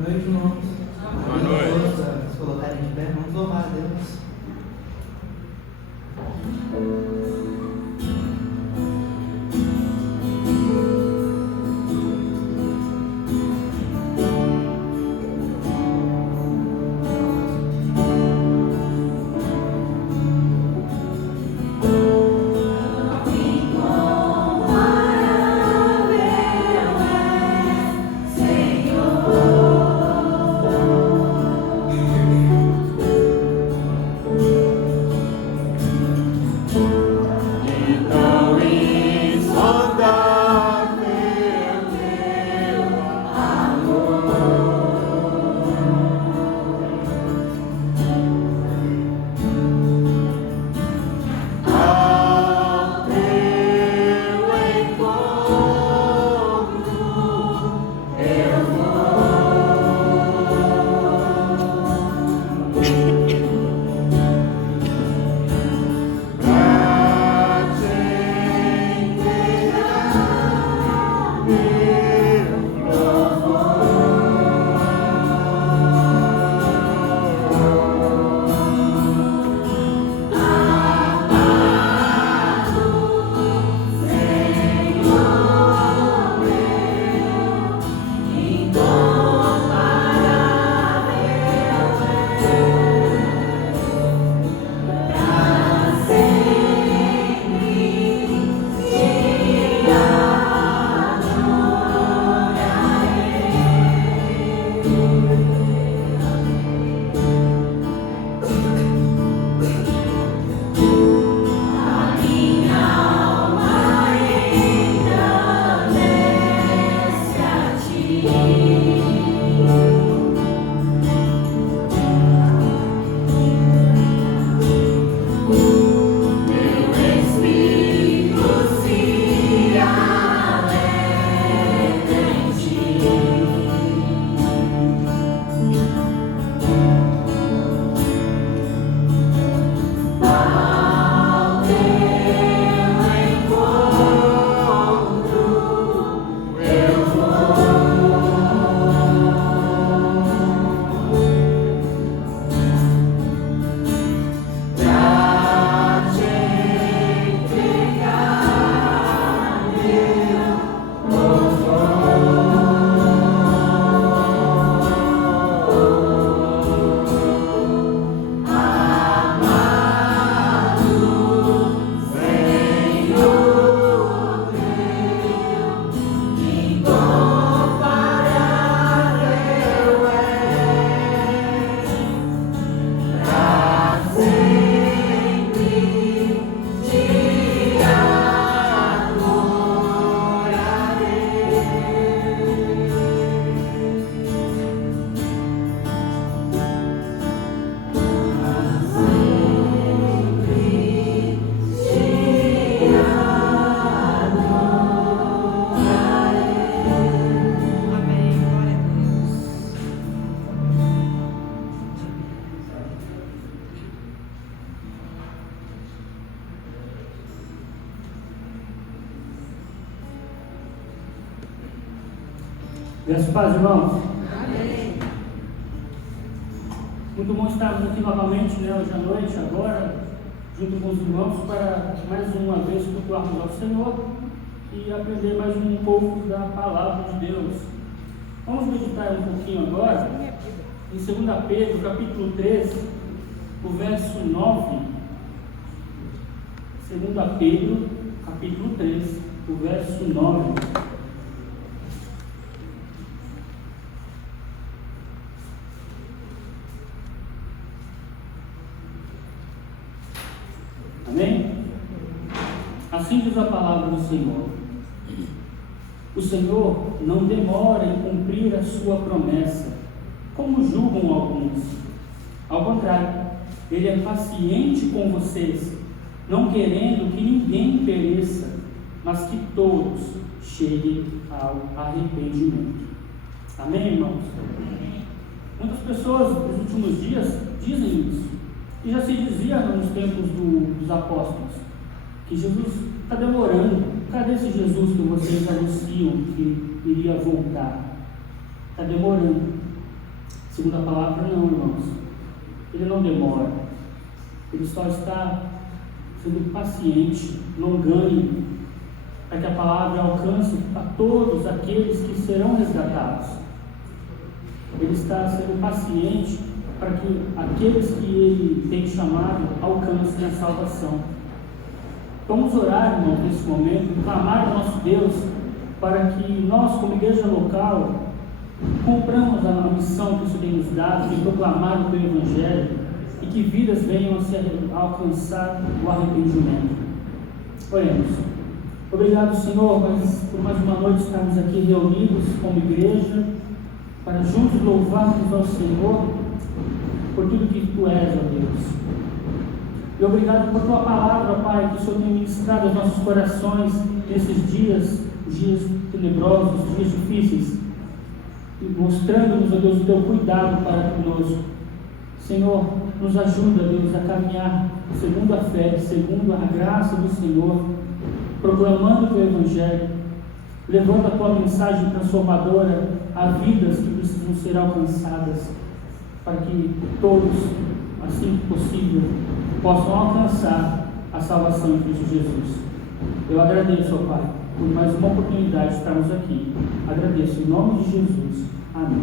noite, irmãos. Boa noite. Se colocarem de pé, vamos louvar a Deus. Graças a Deus, irmãos. Amém. Muito bom estarmos aqui novamente, hoje à noite, agora, junto com os irmãos, para mais uma vez cultuarmos ao Senhor e aprender mais um pouco da palavra de Deus. Vamos meditar um pouquinho agora em 2 Pedro, capítulo 13, o verso 9. 2 Pedro, capítulo 13, o verso 9. Amém? Assim diz a palavra do Senhor. O Senhor não demora em cumprir a sua promessa, como julgam alguns. Ao contrário, Ele é paciente com vocês, não querendo que ninguém pereça, mas que todos cheguem ao arrependimento. Amém, irmãos? Amém. Muitas pessoas nos últimos dias dizem isso. E já se dizia nos tempos dos apóstolos que Jesus está demorando. Cadê esse Jesus que vocês anunciam que iria voltar? Está demorando. Segundo a palavra, não, irmãos. Ele não demora. Ele só está sendo paciente, longânimo, para que a palavra alcance a todos aqueles que serão resgatados. Ele está sendo paciente para que aqueles que Ele tem chamado alcancem a salvação. Vamos orar, irmão, nesse momento, e clamar ao nosso Deus para que nós, como igreja local, cumpramos a missão que o Senhor tem nos dado de proclamar o Teu Evangelho e que vidas venham a alcançar o arrependimento. Oremos. Obrigado, Senhor, por mais uma noite estarmos aqui reunidos como igreja para juntos louvarmos ao Senhor por tudo que Tu és, ó Deus. E obrigado por Tua palavra, Pai, que o Senhor tem ministrado aos nossos corações nesses dias tenebrosos, dias difíceis, e mostrando-nos, ó Deus, o Teu cuidado para conosco. Senhor, nos ajuda, Deus, a caminhar segundo a fé, segundo a graça do Senhor, proclamando o Teu Evangelho, levando a Tua mensagem transformadora a vidas que precisam ser alcançadas, para que todos, assim que possível, possam alcançar a salvação em Cristo Jesus. Eu agradeço, ó Pai, por mais uma oportunidade de estarmos aqui. Agradeço em nome de Jesus. Amém.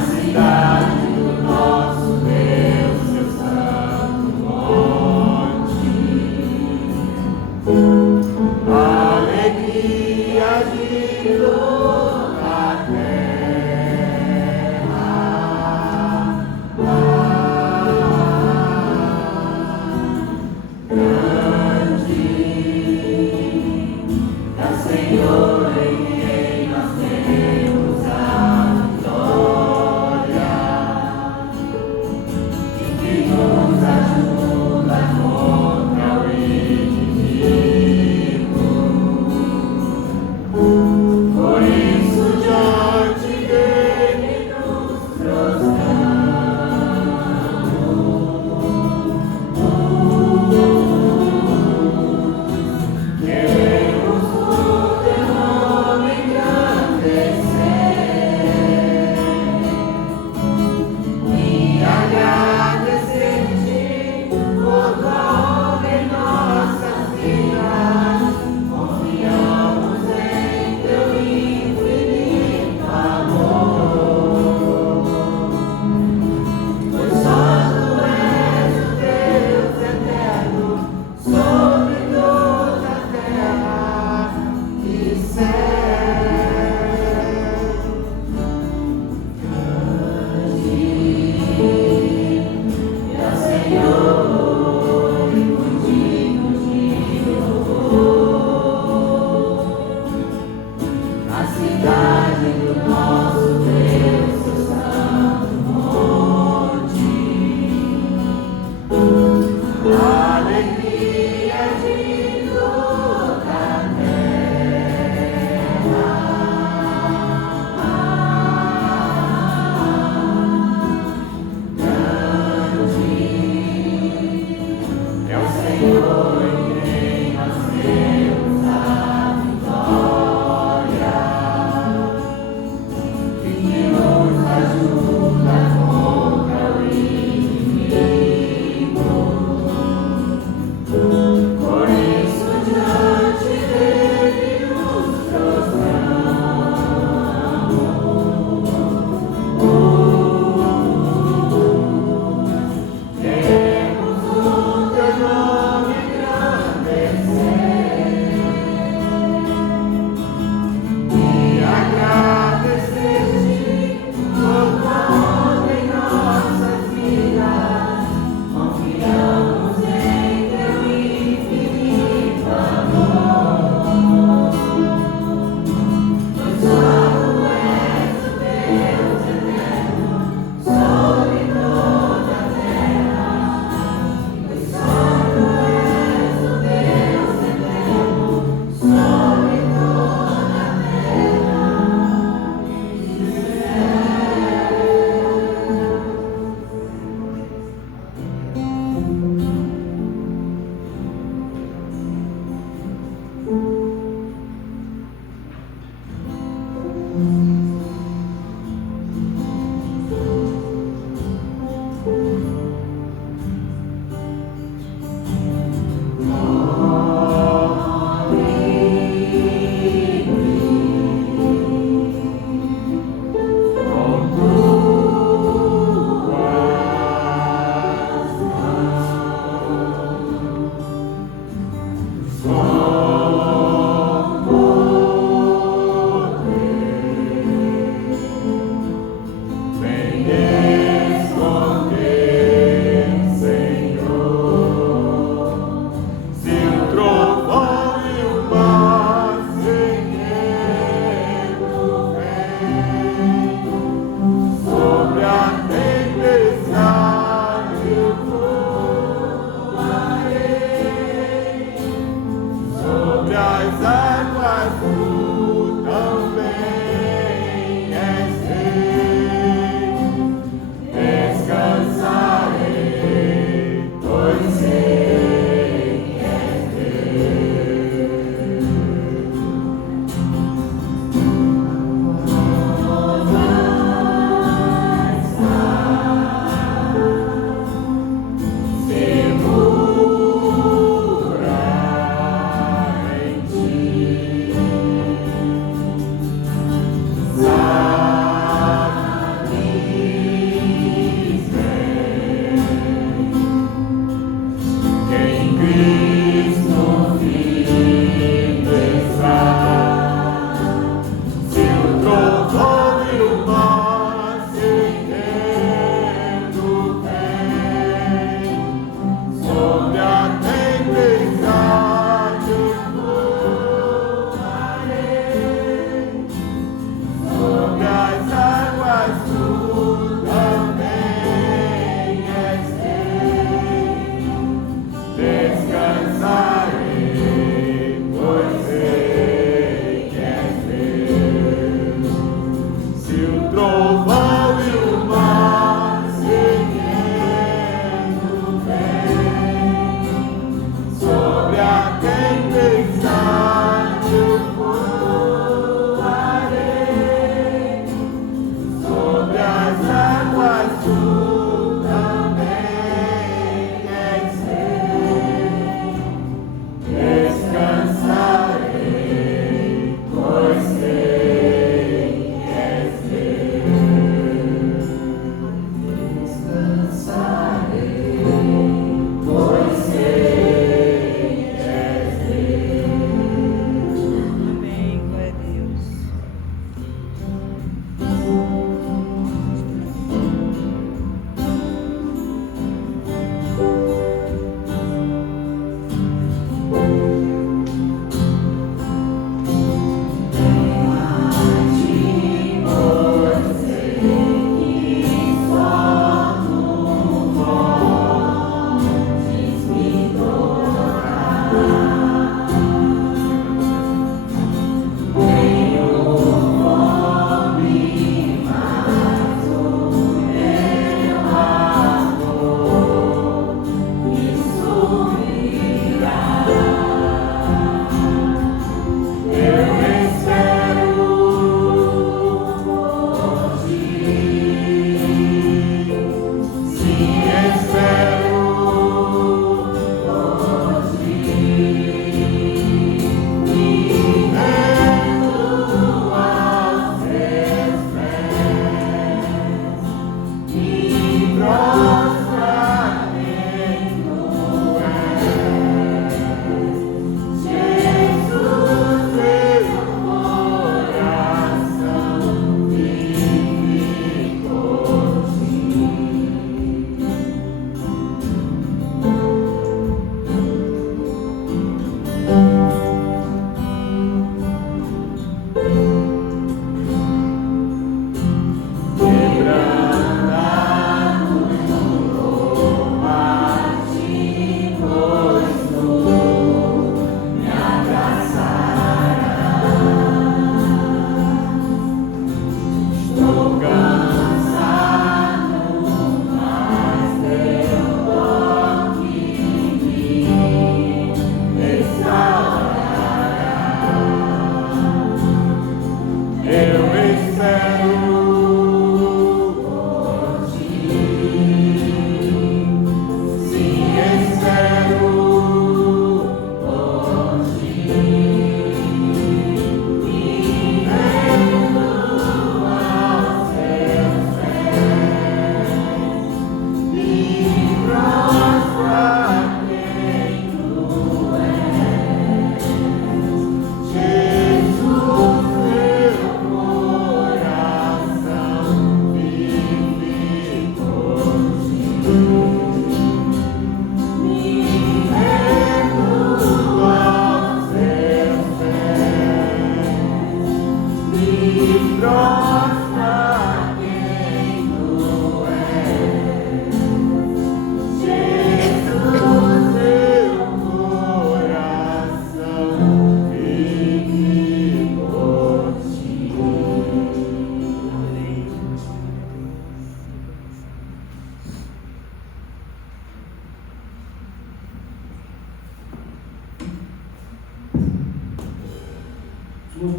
Cidade do nosso Deus, seu santo.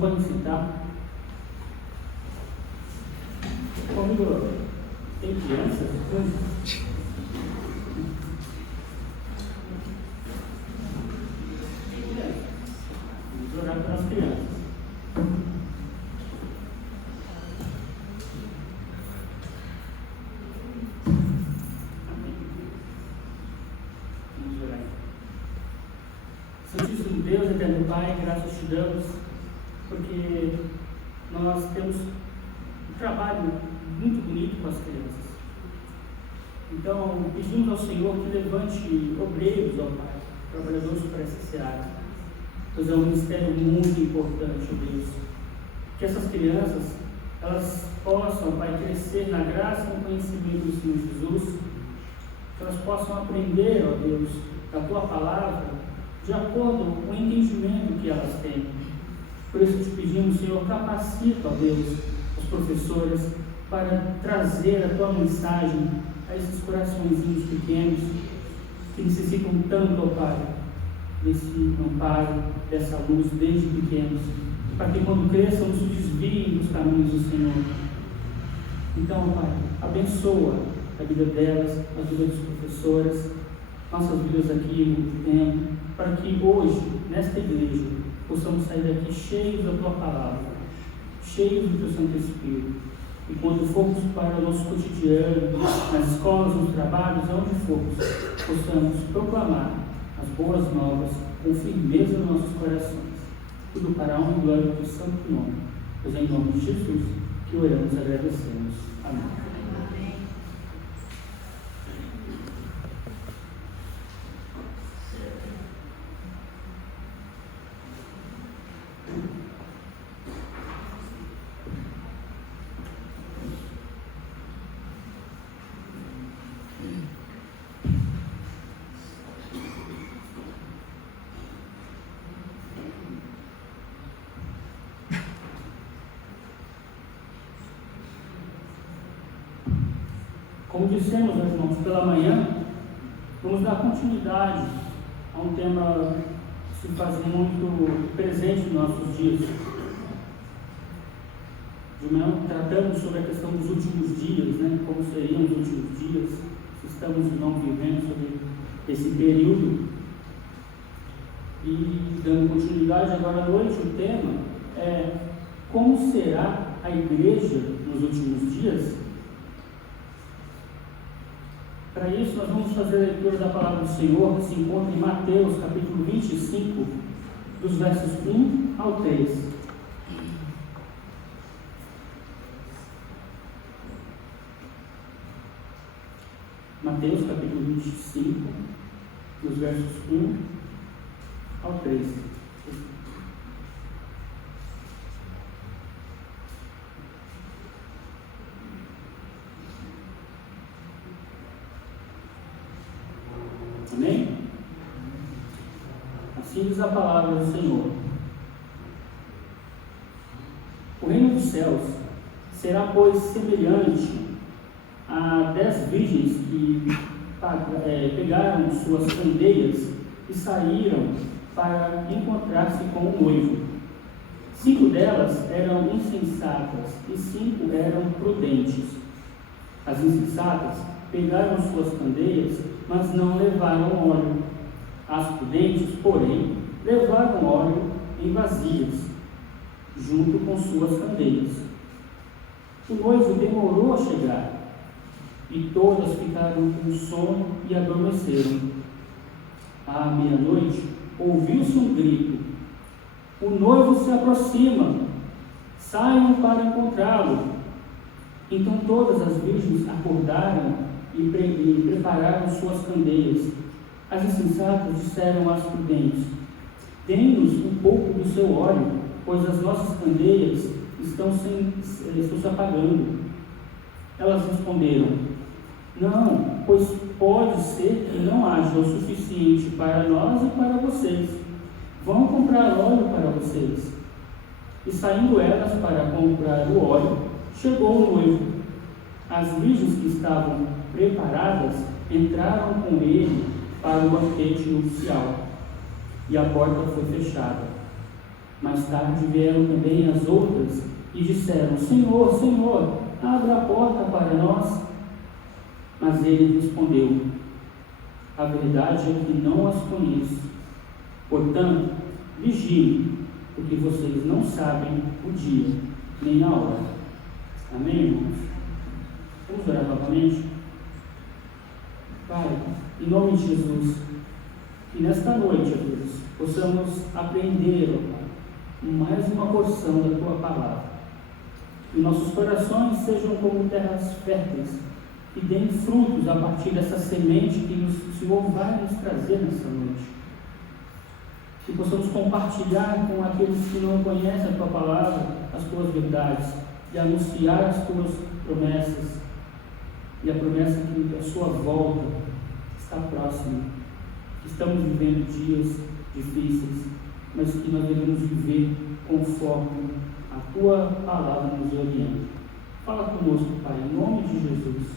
podem citar. Comigo, tem crianças? Vamos orar para as crianças. Santíssimo Deus, eterno Pai, graças te damos, porque nós temos um trabalho muito bonito com as crianças. Então, pedimos ao Senhor que levante obreiros, ó Pai, trabalhadores para essa seara, pois é um ministério muito importante, ó Deus. Que essas crianças, elas possam, Pai, crescer na graça e no conhecimento do Senhor Jesus, que elas possam aprender, ó Deus, a Tua palavra, de acordo com o entendimento que elas têm. Por isso te pedimos, Senhor, capacita, ó Deus, os professores para trazer a Tua mensagem a esses coraçõezinhos pequenos que necessitam tanto, ó Pai, desse amparo, dessa luz desde pequenos, para que quando cresçam não se desviem dos caminhos do Senhor. Então, ó Pai, abençoa a vida delas, a vida das professoras, nossas vidas aqui no tempo, para que hoje, nesta igreja, possamos sair daqui cheios da Tua palavra, cheios do Teu Santo Espírito. E quando formos para o nosso cotidiano, nas escolas, nos trabalhos, aonde formos, possamos proclamar as boas novas com firmeza nos nossos corações. Tudo para a honra e glória do Teu santo nome. Pois é em nome de Jesus que oramos e agradecemos. Amém. Como dissemos, meus irmãos, pela manhã, vamos dar continuidade a um tema que se faz muito presente nos nossos dias. De manhã tratamos sobre a questão dos últimos dias, né? Como seriam os últimos dias, se estamos ou não vivendo sobre esse período. E dando continuidade agora à noite, o tema é como será a igreja nos últimos dias? Para isso, nós vamos fazer a leitura da palavra do Senhor, que se encontra em Mateus, capítulo 25, dos versos 1 ao 3. Mateus, capítulo 25, dos versos 1 ao 3. Amém? Assim diz a palavra do Senhor. O reino dos céus será, pois, semelhante a 10 virgens que pegaram suas candeias e saíram para encontrar-se com o noivo. 5 delas eram insensatas e 5 eram prudentes. As insensatas pegaram suas candeias, mas não levaram óleo. As prudentes, porém, levaram óleo em vasilhas, junto com suas candeias. O noivo demorou a chegar, e todas ficaram com sono e adormeceram. À meia-noite, ouviu-se um grito: o noivo se aproxima, saiam para encontrá-lo. Então todas as virgens acordaram e prepararam suas candeias. As insensatas disseram às prudentes: dê-nos um pouco do seu óleo, pois as nossas candeias estão se apagando. Elas responderam: não, pois pode ser que não haja o suficiente para nós e para vocês. Vão comprar óleo para vocês. E saindo elas para comprar o óleo, chegou o noivo. As virgens que estavam preparadas entraram com ele para o banquete nupcial, e a porta foi fechada. Mais tarde vieram também as outras e disseram: Senhor, Senhor, abra a porta para nós. Mas ele respondeu: a verdade é que não as conheço. Portanto, vigiem, porque vocês não sabem o dia nem a hora. Amém, irmãos? Vamos orar novamente? Pai, em nome de Jesus, que nesta noite, ó Deus, possamos aprender, ó Pai, mais uma porção da Tua palavra. Que nossos corações sejam como terras férteis e deem frutos a partir dessa semente que o Senhor vai nos trazer nessa noite. Que possamos compartilhar com aqueles que não conhecem a Tua palavra, as Tuas verdades, e anunciar as Tuas promessas, e a promessa que a Sua volta está próxima. Estamos vivendo dias difíceis, mas que nós devemos viver conforme a Tua palavra nos orienta. Fala conosco, Pai, em nome de Jesus.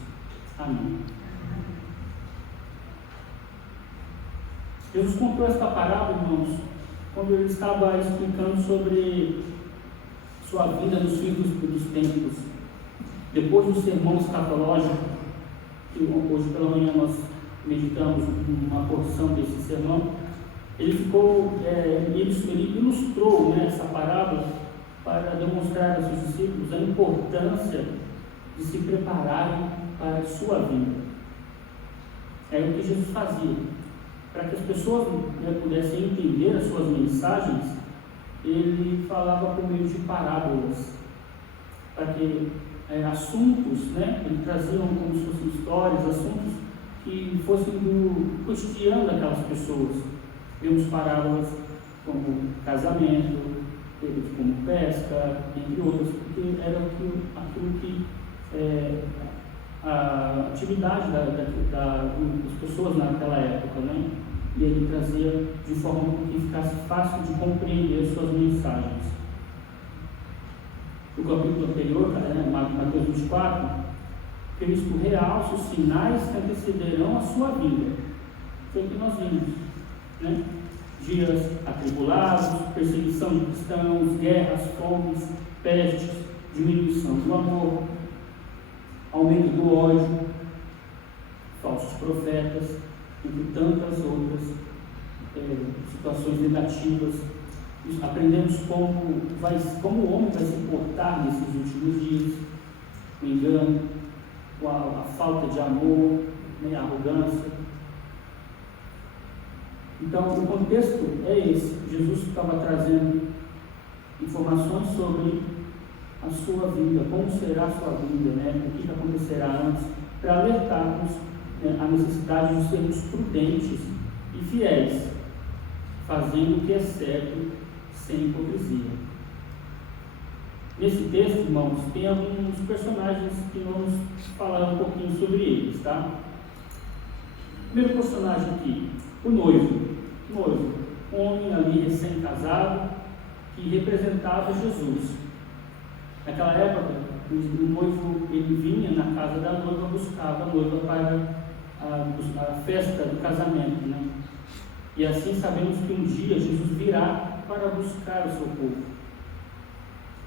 Amém. Jesus contou esta parábola, irmãos, quando ele estava explicando sobre sua vida nos fins dos tempos. Depois do sermão escatológico, que hoje pela manhã nós meditamos uma porção desse sermão, ele ilustrou, essa parábola para demonstrar aos seus discípulos a importância de se prepararem para a sua vida. É o que Jesus fazia. Para que as pessoas pudessem entender as suas mensagens, ele falava por meio de parábolas, para que assuntos, ele trazia como se fossem histórias, assuntos que fossem do cotidiano daquelas pessoas. Vemos parábolas como casamento, como pesca, entre outras, porque era aquilo que a atividade das pessoas naquela época, E ele trazia de forma que ficasse fácil de compreender suas mensagens. No capítulo anterior, Mateus 24, Cristo realça os sinais que antecederão a sua vinda. Foi o que nós vimos, Dias atribulados, perseguição de cristãos, guerras, fomes, pestes, diminuição do amor, aumento do ódio, falsos profetas, entre tantas outras situações negativas. Aprendemos como o homem vai se portar nesses últimos dias: o engano, a falta de amor, a arrogância. Então, o contexto é esse. Jesus estava trazendo informações sobre a sua vida, como será a sua vida, o que acontecerá antes, para alertarmos a necessidade de sermos prudentes e fiéis, fazendo o que é certo, sem hipocrisia. Nesse texto, irmãos, tem alguns personagens que vamos falar um pouquinho sobre eles, tá? O primeiro personagem aqui, o noivo, um homem ali recém-casado, que representava Jesus. Naquela época, o noivo ele vinha na casa da noiva, buscava a noiva para a festa do casamento, E assim sabemos que um dia Jesus virá para buscar o seu povo.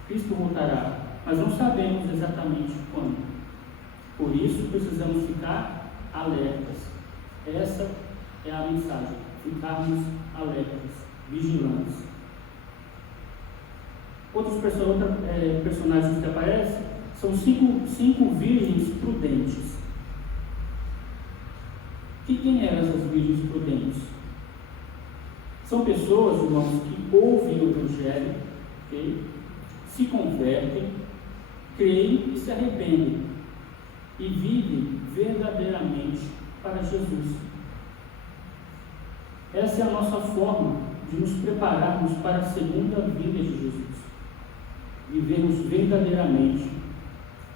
Cristo voltará, mas não sabemos exatamente quando. Por isso precisamos ficar alertas. Essa é a mensagem: ficarmos alertas, vigilantes. Outros personagens que aparecem são cinco virgens prudentes. E quem eram essas virgens prudentes? São pessoas, irmãos, que ouvem o Evangelho, se convertem, creem e se arrependem, e vivem verdadeiramente para Jesus. Essa é a nossa forma de nos prepararmos para a segunda vinda de Jesus. Vivemos verdadeiramente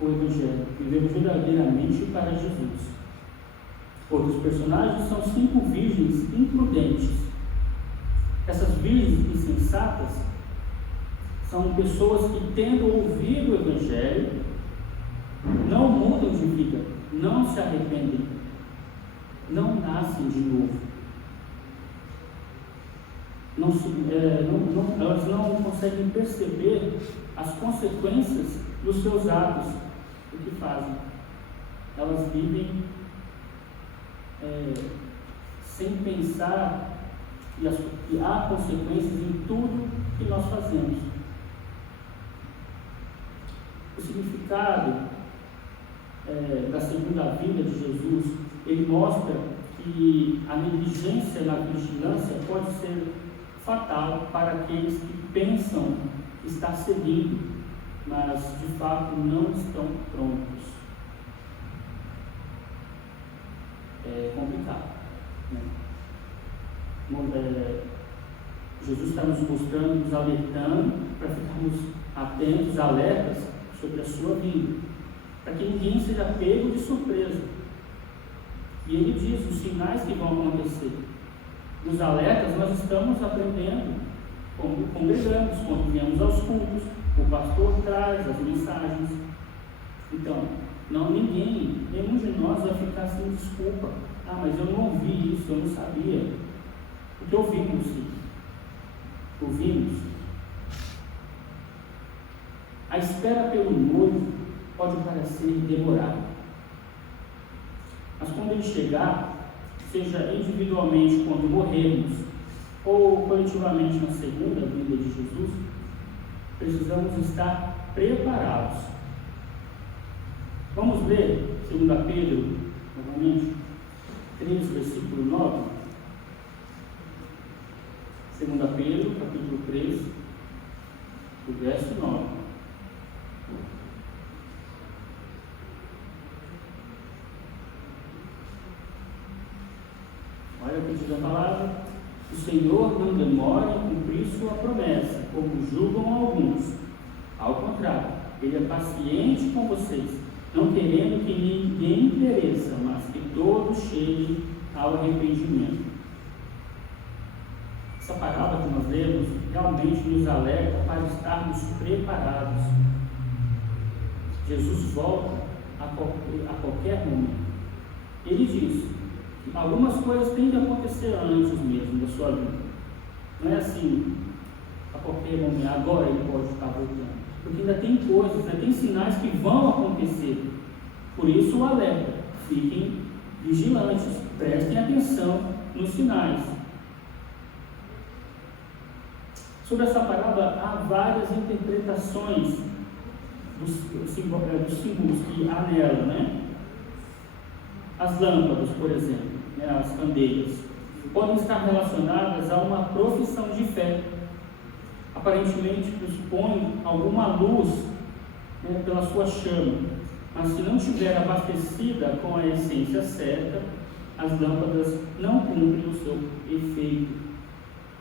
o Evangelho, vivemos verdadeiramente para Jesus. Outros personagens são 5 virgens imprudentes. Essas virgens insensatas são pessoas que, tendo ouvido o Evangelho, não mudam de vida, não se arrependem, não nascem de novo. elas não conseguem perceber as consequências dos seus atos, do que fazem. Elas vivem sem pensar que há consequências em tudo que nós fazemos. O significado da segunda vinda de Jesus, ele mostra que a negligência na vigilância pode ser fatal para aqueles que pensam estar seguindo, mas de fato não estão prontos. É complicado, né? Jesus está nos mostrando, nos alertando para ficarmos atentos, alertas sobre a sua vinda, para que ninguém seja pego de surpresa. E ele diz os sinais que vão acontecer. Nos alertas nós estamos aprendendo, quando congregamos, quando viemos aos cultos, o pastor traz as mensagens. Então, nenhum de nós vai ficar sem desculpa. Mas eu não ouvi isso, eu não sabia. Porque ouvimos. A espera pelo noivo pode parecer demorada, mas quando ele chegar, seja individualmente quando morrermos, ou coletivamente na segunda vinda de Jesus, precisamos estar preparados. Vamos ler 2 Pedro, novamente, 3, versículo 9. 2 Pedro, capítulo 3, o verso 9. Olha o que diz a palavra: o Senhor não demora em cumprir sua promessa, como julgam alguns. Ao contrário, Ele é paciente com vocês, não querendo que ninguém pereça, mas que todos cheguem ao arrependimento. Essa palavra que nós lemos realmente nos alerta para estarmos preparados. Jesus volta a qualquer momento. Ele diz que algumas coisas têm de acontecer antes mesmo da sua vida. Não é assim, a qualquer momento, agora ele pode estar voltando. Porque ainda tem coisas, tem sinais que vão acontecer. Por isso o alerta: fiquem vigilantes, prestem atenção nos sinais. Sobre essa parábola há várias interpretações dos símbolos que há nela, né? As lâmpadas, por exemplo, as candeias, podem estar relacionadas a uma profissão de fé. Aparentemente pressupõe alguma luz, pela sua chama, mas se não estiver abastecida com a essência certa, as lâmpadas não cumprem o seu efeito.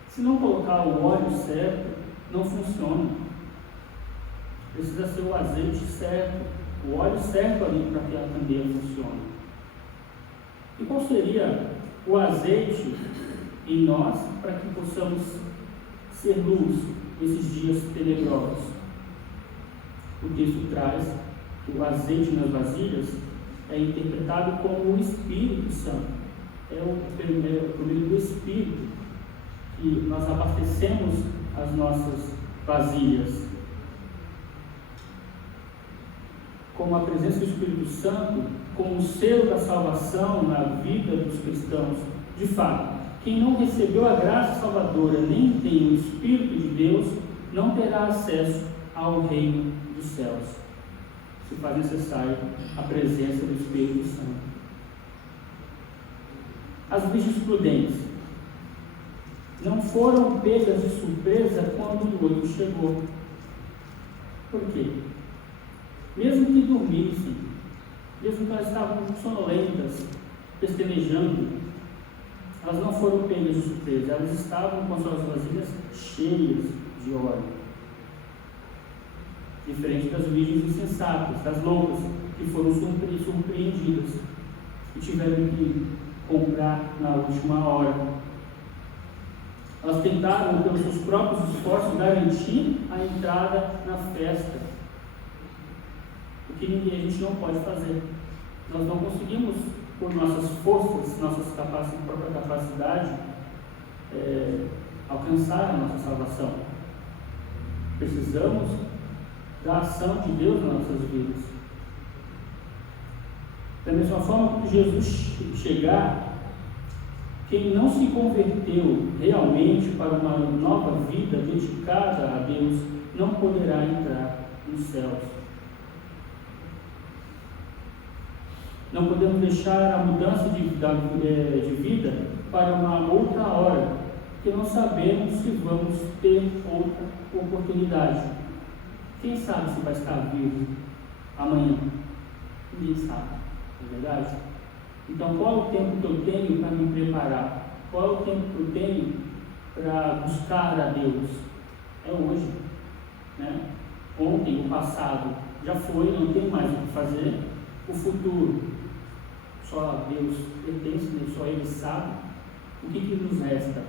Se não colocar o óleo certo, não funciona. Precisa ser o azeite certo, o óleo certo ali para que a candeia funcione. E qual seria o azeite em nós para que possamos ser luz nesses dias tenebrosos? O texto traz que o azeite nas vasilhas é interpretado como o Espírito Santo. É por meio do Espírito que nós abastecemos as nossas vasilhas. Como a presença do Espírito Santo, como o selo da salvação na vida dos cristãos. De fato, quem não recebeu a graça salvadora nem tem o Espírito de Deus, não terá acesso ao reino dos céus. Se faz necessário a presença do Espírito Santo. As virgens prudentes não foram pegas de surpresa quando o noivo chegou. Por quê? Mesmo que dormissem, mesmo que elas estavam sonolentas, pestanejando, elas não foram pegas de surpresa, elas estavam com suas vasilhas cheias de óleo. Diferente das virgens insensatas, das loucas, que foram surpreendidas e tiveram que comprar na última hora. Elas tentaram, pelos seus próprios esforços, garantir a entrada na festa. O que a gente não pode fazer. Nós não conseguimos, por nossas forças, própria capacidade, alcançar a nossa salvação. Precisamos da ação de Deus nas nossas vidas. Da mesma forma que Jesus chegar, quem não se converteu realmente para uma nova vida dedicada a Deus, não poderá entrar nos céus. Não podemos deixar a mudança de vida para uma outra hora, porque não sabemos se vamos ter outra oportunidade. Quem sabe se vai estar vivo amanhã? Ninguém sabe, não é verdade? Então, qual é o tempo que eu tenho para me preparar? Qual é o tempo que eu tenho para buscar a Deus? É hoje, né? Ontem, o passado já foi, não tem mais o que fazer. O futuro, só a Deus pertence, só Ele sabe. O que nos resta?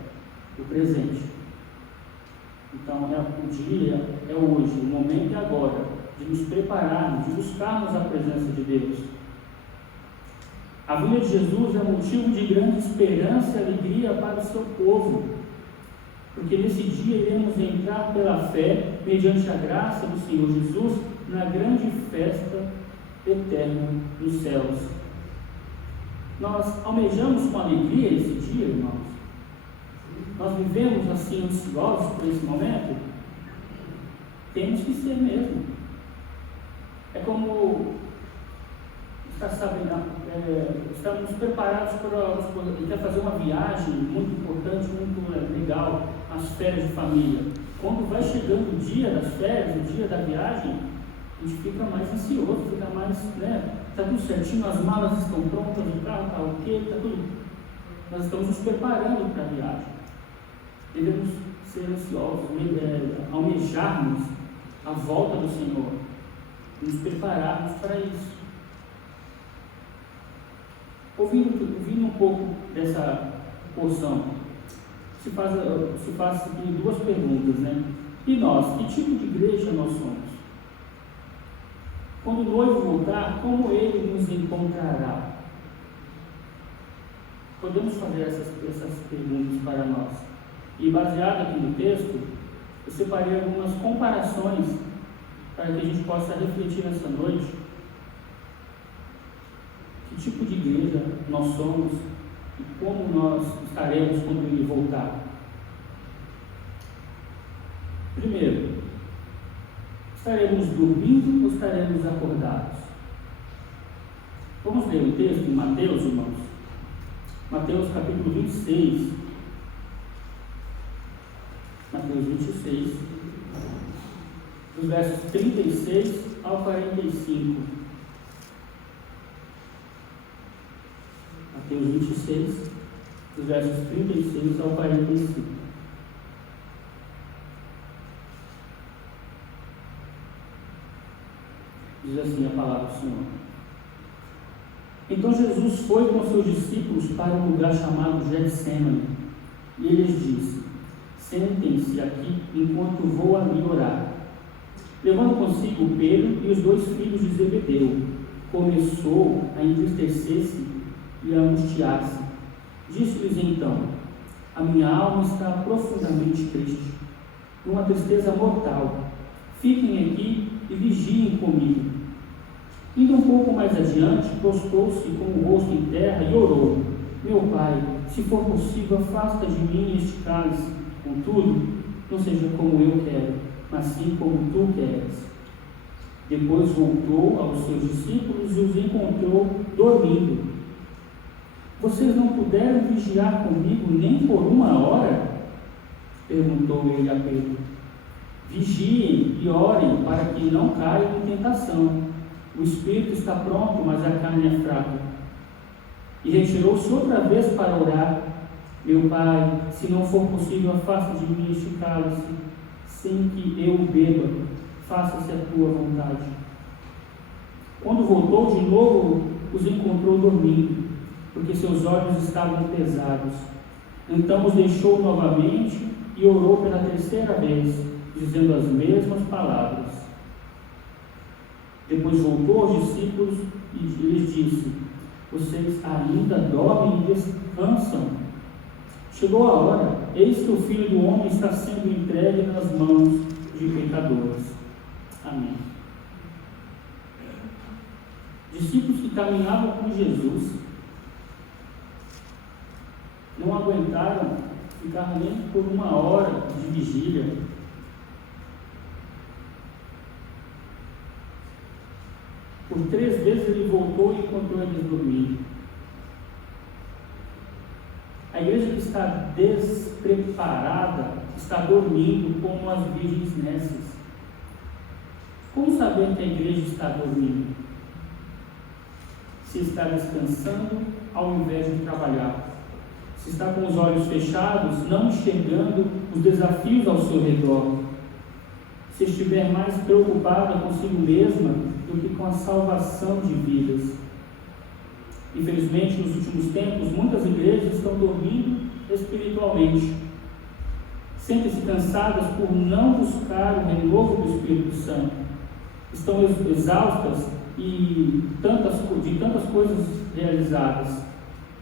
O presente. Então, o dia é hoje, o momento é agora, de nos prepararmos, de buscarmos a presença de Deus. A vinda de Jesus é motivo de grande esperança e alegria para o seu povo, porque nesse dia iremos entrar pela fé, mediante a graça do Senhor Jesus, na grande festa eterna dos céus. Nós almejamos com alegria esse dia, irmãos? Nós vivemos assim ansiosos por esse momento? Temos que ser mesmo. É como estamos preparados para quer fazer uma viagem muito importante, muito legal, as férias de família. Quando vai chegando o dia das férias, o dia da viagem, a gente fica mais ansioso, fica mais, está tudo certinho, as malas estão prontas, o carro está ok, está tudo. Nós estamos nos preparando para a viagem. Devemos ser ansiosos, almejarmos a volta do Senhor, nos prepararmos para isso. Ouvindo um pouco dessa porção, se faz aqui duas perguntas, né? E nós, que tipo de igreja nós somos? Quando o noivo voltar, como ele nos encontrará? Podemos fazer essas perguntas para nós. E baseado aqui no texto, eu separei algumas comparações para que a gente possa refletir nessa noite. Que tipo de igreja nós somos e como nós estaremos quando ele voltar? Primeiro, estaremos dormindo ou estaremos acordados? Vamos ler o texto em Mateus, irmãos? Mateus capítulo 26. Mateus 26, dos versos 36 ao 45. Mateus 26, dos versos 36 ao 45. Diz assim a palavra do Senhor. Então Jesus foi com seus discípulos para um lugar chamado Getsêmani, e ele lhes disse: sentem-se aqui enquanto vou ali orar. Levando consigo Pedro e os dois filhos de Zebedeu, começou a entristecer-se e a angustiar-se. Disse-lhes então: a minha alma está profundamente triste, numa tristeza mortal. Fiquem aqui e vigiem comigo. Indo um pouco mais adiante, prostrou-se com o rosto em terra e orou: meu Pai, se for possível, afasta de mim este cálice. Contudo, não seja como eu quero, mas sim como tu queres. Depois voltou aos seus discípulos e os encontrou dormindo. Vocês não puderam vigiar comigo nem por uma hora? Perguntou ele a Pedro. Vigiem e orem para que não caiam em tentação. O espírito está pronto, mas a carne é fraca. E retirou-se outra vez para orar. Meu Pai, se não for possível, afasta de mim este cálice, sem que eu o beba. Faça-se a tua vontade. Quando voltou de novo, os encontrou dormindo, porque seus olhos estavam pesados. Então os deixou novamente e orou pela terceira vez, dizendo as mesmas palavras. Depois voltou aos discípulos e lhes disse: vocês ainda dormem e descansam? Chegou a hora, eis que o Filho do Homem está sendo entregue nas mãos de pecadores. Amém. Discípulos que caminhavam com Jesus não aguentaram ficar nem por 1 hora de vigília. Por 3 vezes ele voltou e encontrou eles dormindo. A igreja que está despreparada está dormindo como as virgens nécias. Como saber que a igreja está dormindo? Se está descansando ao invés de trabalhar. Se está com os olhos fechados, não enxergando os desafios ao seu redor. Se estiver mais preocupada consigo mesma do que com a salvação de vidas. Infelizmente, nos últimos tempos, muitas igrejas estão dormindo espiritualmente. Sentem-se cansadas por não buscar o renovo do Espírito Santo. Estão exaustas de tantas coisas realizadas.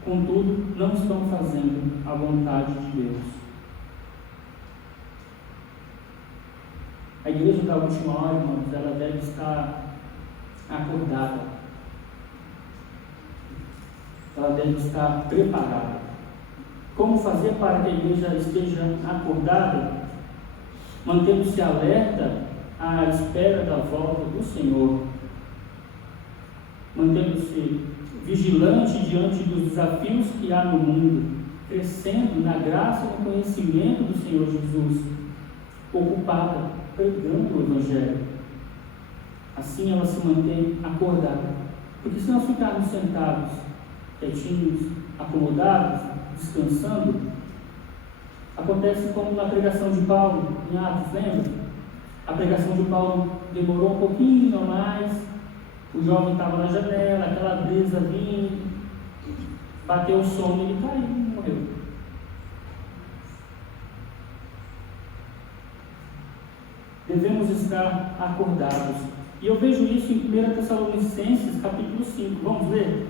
Contudo, não estão fazendo a vontade de Deus. A igreja da última hora, irmãos, ela deve estar acordada. Ela deve estar preparada. Como fazer para que a igreja esteja acordada? Mantendo-se alerta à espera da volta do Senhor. Mantendo-se vigilante diante dos desafios que há no mundo. Crescendo na graça e no conhecimento do Senhor Jesus. Ocupada, pregando o Evangelho. Assim ela se mantém acordada. Porque se nós ficarmos sentados, quietinhos, acomodados, descansando, acontece como na pregação de Paulo, em Atos, lembra? A pregação de Paulo demorou um pouquinho a mais, o jovem estava na janela, aquela brisa vinha, bateu o sono e ele caiu e morreu. Devemos estar acordados. E eu vejo isso em 1 Tessalonicenses, capítulo 5. Vamos ler?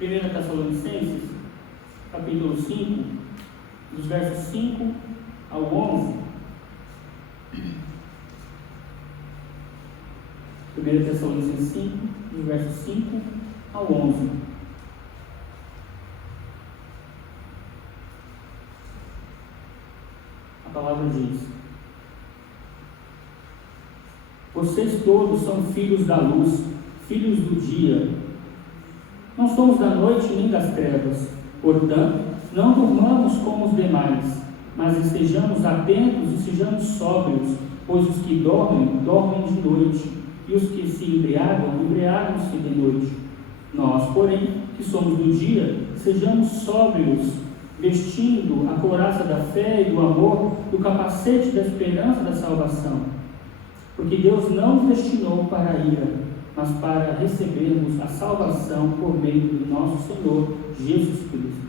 1 Tessalonicenses, capítulo 5, dos versos 5 ao 11. 1 Tessalonicenses 5, dos versos 5 ao 11. A palavra diz: vocês todos são filhos da luz, filhos do dia. Não somos da noite nem das trevas. Portanto, não durmamos como os demais, mas estejamos atentos e sejamos sóbrios, pois os que dormem, dormem de noite, e os que se embriagam, embriagam-se de noite. Nós, porém, que somos do dia, sejamos sóbrios, vestindo a couraça da fé e do amor, do capacete da esperança da salvação. Porque Deus não nos destinou para a ira, mas para recebermos a salvação por meio do nosso Senhor Jesus Cristo.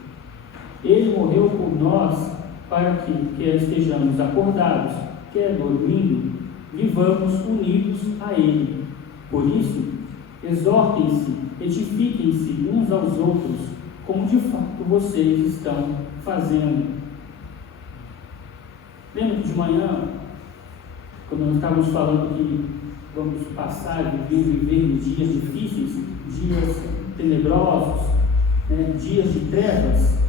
Ele morreu por nós para que, quer estejamos acordados, quer dormindo, vivamos unidos a Ele. Por isso, exortem-se, edifiquem-se uns aos outros, como de fato vocês estão fazendo. Lembra que de manhã, quando nós estávamos falando que vamos passar e viver dias difíceis, dias tenebrosos, dias de trevas,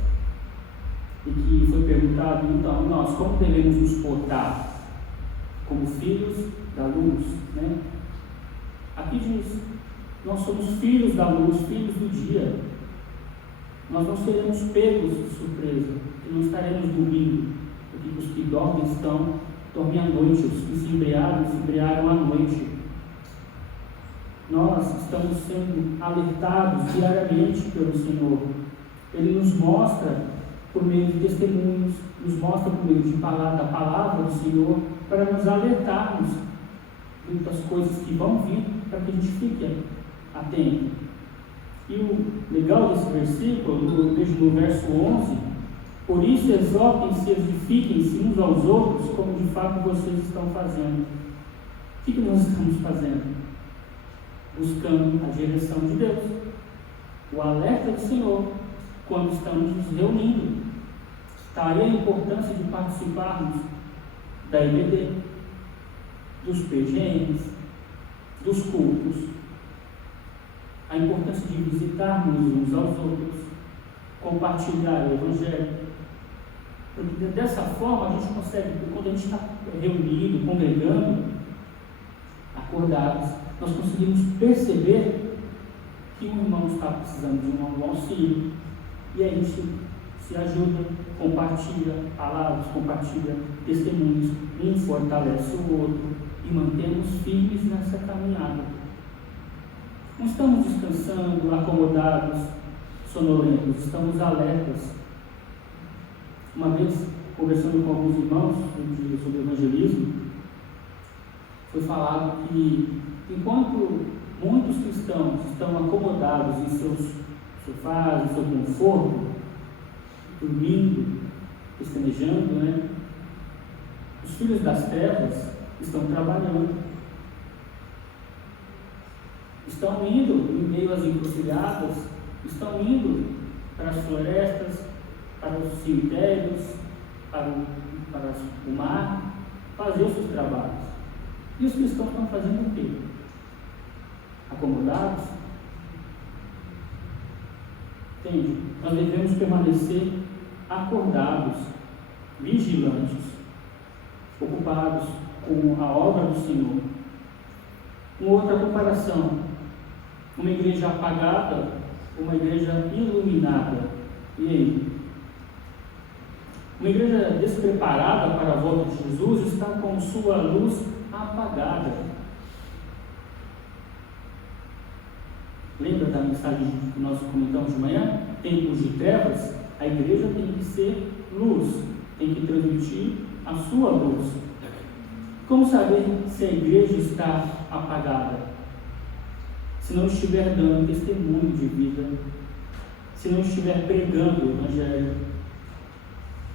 e que foi perguntado, então, nós como devemos nos portar? Como filhos da luz, Aqui diz, nós somos filhos da luz, filhos do dia. Nós não seremos pegos de surpresa, que não estaremos dormindo, porque os que dormem dormem à noite, os que se embriagam à noite. Nós estamos sendo alertados diariamente pelo Senhor. Ele nos mostra por meio de testemunhos, nos mostra por meio da palavra do Senhor, para nos alertarmos das coisas que vão vir, para que a gente fique atento. E o legal desse versículo, eu vejo no verso 11: por isso exortem-se, edifiquem-se uns aos outros, como de fato vocês estão fazendo. O que nós estamos fazendo? Buscando a direção de Deus, o alerta do Senhor, quando estamos nos reunindo. Está aí a importância de participarmos da IBD, dos PGMs, dos cultos, a importância de visitarmos uns aos outros, compartilhar o Evangelho. Porque dessa forma a gente consegue, quando a gente está reunido, congregando, acordados, nós conseguimos perceber que um irmão está precisando de um auxílio, e a gente se ajuda, compartilha palavras, compartilha testemunhos, um fortalece o outro e mantemos firmes nessa caminhada. Não estamos descansando, acomodados, sonolentos, estamos alertas. Uma vez, conversando com alguns irmãos sobre evangelismo, foi falado que enquanto muitos cristãos estão acomodados em seus sofás, em seu conforto, dormindo, pestanejando, né? Os filhos das trevas estão trabalhando, estão indo em meio às encruzilhadas, estão indo para as florestas, para os cemitérios, para o mar, fazer os seus trabalhos. E os cristãos estão fazendo o quê? Acomodados? Entende? Nós devemos permanecer acordados, vigilantes, ocupados com a obra do Senhor. Uma outra comparação: uma igreja apagada, uma igreja iluminada. E aí? Uma igreja despreparada para a volta de Jesus está com sua luz apagada. Lembra da mensagem que nós comentamos de manhã? Tempos de trevas? A igreja tem que ser luz, tem que transmitir a sua luz. Como saber se a igreja está apagada? Se não estiver dando testemunho de vida, se não estiver pregando o Evangelho,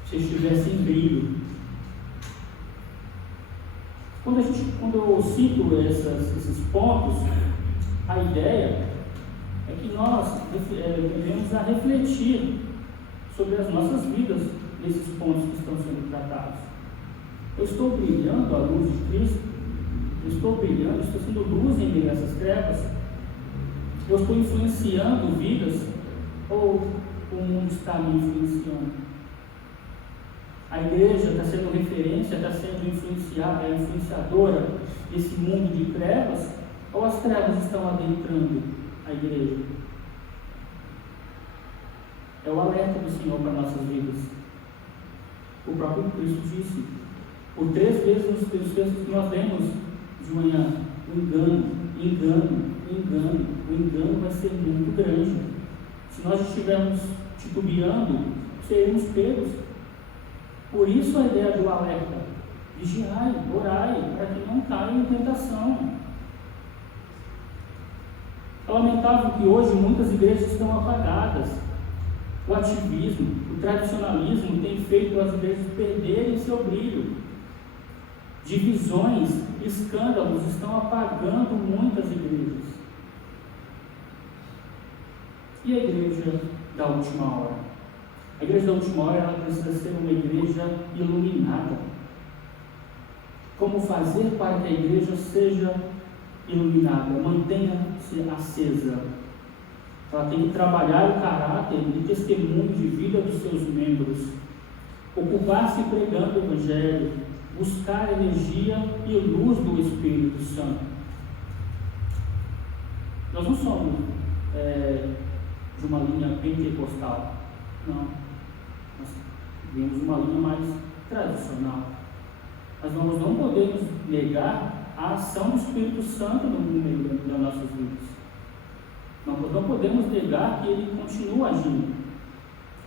se estiver sem brilho. Quando eu cito esses pontos, a ideia é que nós devemos a refletir sobre as nossas vidas nesses pontos que estão sendo tratados. Eu estou brilhando a luz de Cristo? Eu estou brilhando, estou sendo luz em meio a essas trevas? Eu estou influenciando vidas? Ou o mundo está me influenciando? A igreja está sendo referência, está sendo influenciada, é influenciadora desse mundo de trevas? Ou as trevas estão adentrando a igreja? É o alerta do Senhor para nossas vidas. O próprio Cristo disse, por 3 vezes nos textos que nós lemos de manhã: o engano vai ser muito grande. Se nós estivermos titubeando, seremos pegos. Por isso a ideia do alerta: vigiai, orai, para que não caiam em tentação. É lamentável que hoje muitas igrejas estão apagadas. O ativismo, o tradicionalismo tem feito as igrejas perderem seu brilho. Divisões, escândalos estão apagando muitas igrejas. E a igreja da última hora? A igreja da última hora, ela precisa ser uma igreja iluminada. Como fazer para que a igreja seja iluminada? Mantenha-se acesa. Ela tem que trabalhar o caráter e testemunho de vida dos seus membros, ocupar-se pregando o Evangelho, buscar energia e luz do Espírito Santo. Nós não somos de uma linha pentecostal, não. Nós vemos uma linha mais tradicional. Mas nós não podemos negar a ação do Espírito Santo no meio das nossas vidas. Nós não podemos negar que ele continua agindo.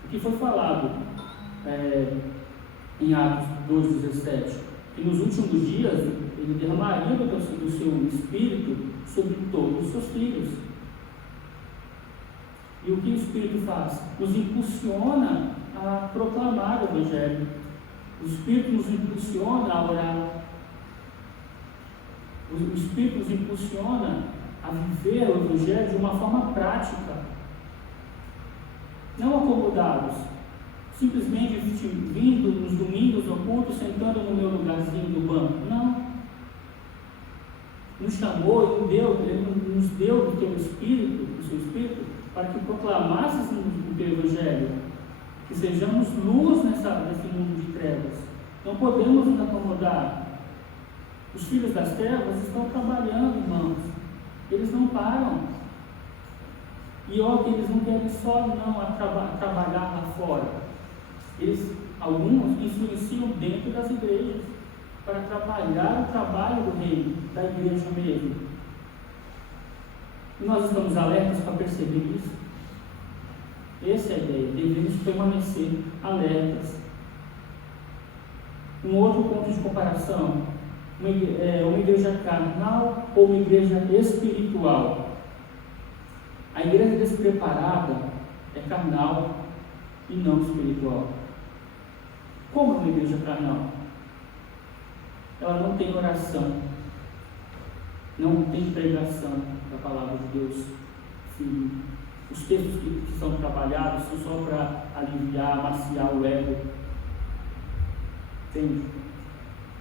O que foi falado em Atos 2,17, que nos últimos dias ele derramaria do seu Espírito sobre todos os seus filhos. E o que o Espírito faz? Nos impulsiona a proclamar o Evangelho. O Espírito nos impulsiona a orar. O Espírito nos impulsiona a viver o Evangelho de uma forma prática. Não acomodados, simplesmente vindo nos domingos ao culto, sentando no meu lugarzinho do banco. Não. Nos chamou, Ele nos deu do teu Espírito, do seu Espírito, para que proclamássemos o teu Evangelho, que sejamos luz nesse mundo de trevas. Não podemos nos acomodar. Os filhos das trevas estão trabalhando, irmãos. Eles não param. E olha, eles não querem só trabalhar lá fora. Alguns influenciam dentro das igrejas para trabalhar o trabalho do reino, da igreja mesmo. E nós estamos alertas para perceber isso. Essa é a ideia. Devemos permanecer alertas. Um outro ponto de comparação: uma igreja carnal ou uma igreja espiritual. A igreja despreparada é carnal e não espiritual. Como é uma igreja carnal? Ela não tem oração, não tem pregação da palavra de Deus. Sim. Os textos que são trabalhados são só para aliviar, amaciar o ego. Entende?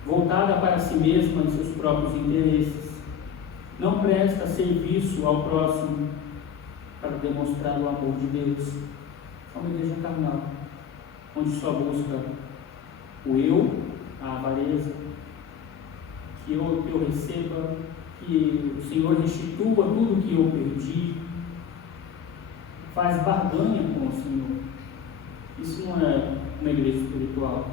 Voltada para si mesma e seus próprios interesses. Não presta serviço ao próximo para demonstrar o amor de Deus. É uma igreja carnal, onde só busca o eu, a avareza, que eu receba, que o Senhor restitua tudo que eu perdi, faz barganha com o Senhor. Isso não é uma igreja espiritual.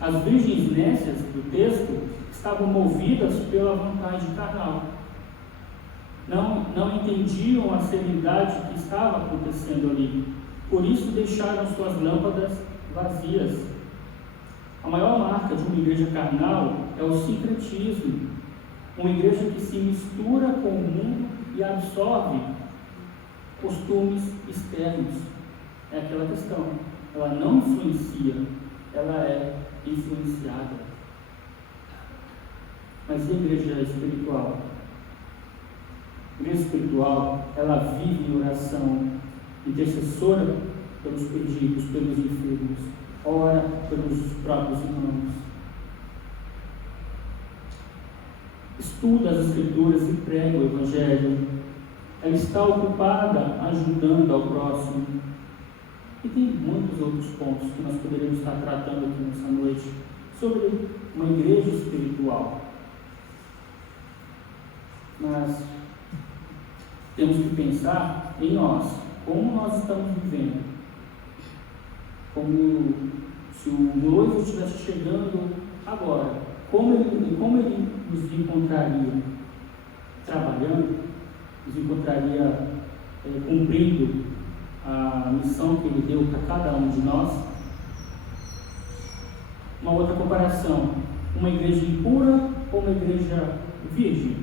As virgens nécias do texto estavam movidas pela vontade carnal. Não entendiam a seriedade que estava acontecendo ali. Por isso deixaram suas lâmpadas vazias. A maior marca de uma igreja carnal é o sincretismo. Uma igreja que se mistura com o mundo e absorve costumes externos. É aquela questão. Ela não influencia, ela é influenciada. Mas e a igreja espiritual? A igreja espiritual, ela vive em oração, intercessora pelos perdidos, pelos enfermos, ora pelos próprios irmãos. Estuda as Escrituras e prega o Evangelho. Ela está ocupada ajudando ao próximo. E tem muitos outros pontos que nós poderíamos estar tratando aqui nessa noite sobre uma igreja espiritual. Mas temos que pensar em nós, como nós estamos vivendo. Como se o noivo estivesse chegando agora, como ele nos encontraria? Trabalhando, nos encontraria cumprindo a missão que Ele deu para cada um de nós. Uma outra comparação: uma igreja impura ou uma igreja virgem?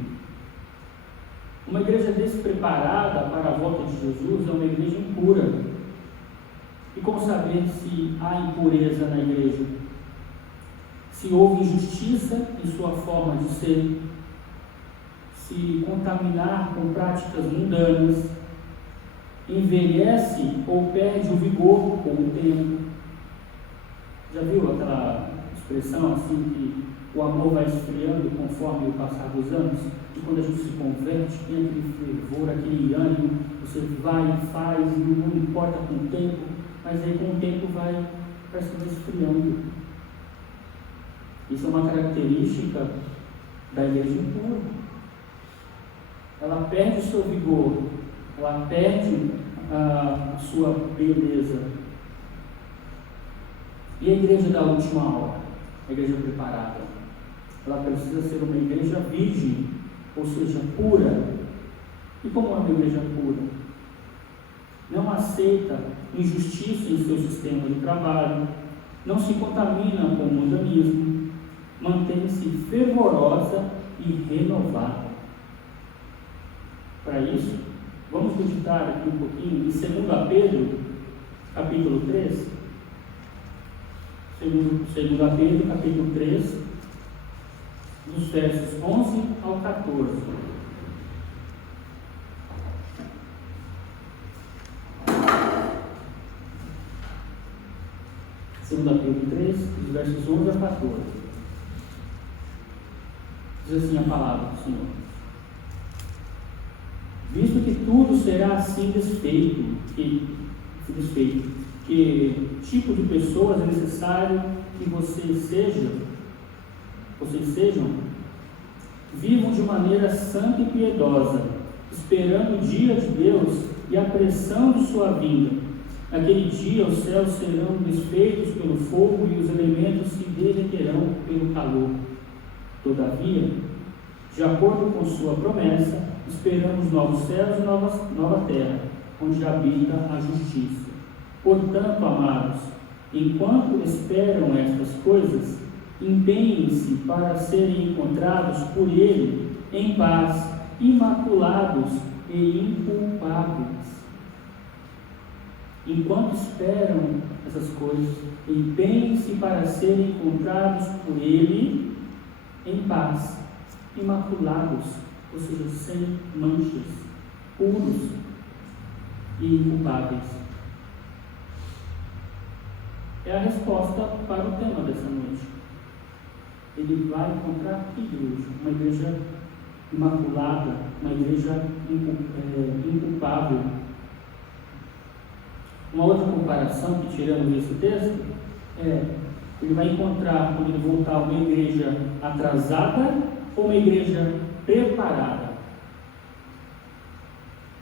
Uma igreja despreparada para a volta de Jesus é uma igreja impura. E como saber se há impureza na igreja? Se houve injustiça em sua forma de ser, se contaminar com práticas mundanas, envelhece ou perde o vigor com o tempo. Já viu aquela expressão assim que o amor vai esfriando conforme o passar dos anos? E quando a gente se converte, tem aquele fervor, aquele ânimo, você vai e faz, e não importa com o tempo, mas aí com o tempo parece que vai esfriando. Isso é uma característica da igreja impura. Ela perde o seu vigor, ela perde a sua beleza. E a igreja da última hora, a igreja preparada, ela precisa ser uma igreja virgem, ou seja, pura. E como é uma igreja pura? Não aceita injustiça em seu sistema de trabalho, não se contamina com o mundanismo, mantém-se fervorosa e renovada. Para isso, vamos meditar aqui um pouquinho em 2 Pedro, capítulo 3. 2 Pedro, capítulo 3, dos versos 11 ao 14. 2 Pedro 3, dos versos 11 a 14. Diz assim a palavra do Senhor: visto que tudo será assim desfeito, que tipo de pessoas é necessário que vocês sejam, vivam de maneira santa e piedosa, esperando o dia de Deus e a pressão de sua vinda. Naquele dia os céus serão desfeitos pelo fogo e os elementos se derreterão pelo calor. Todavia, de acordo com sua promessa, esperamos novos céus e nova terra, onde habita a justiça. Portanto, amados, enquanto esperam estas coisas, empenhem-se para serem encontrados por Ele em paz, imaculados e inculpáveis. Enquanto esperam essas coisas, empenhem-se para serem encontrados por Ele em paz, imaculados, ou seja, sem manchas, puros e inculpáveis. É a resposta para o tema dessa noite. Ele vai encontrar que igreja? Uma igreja imaculada, uma igreja inculpável. Uma outra comparação que tiramos desse texto é: ele vai encontrar, quando ele voltar, uma igreja atrasada ou uma igreja preparada.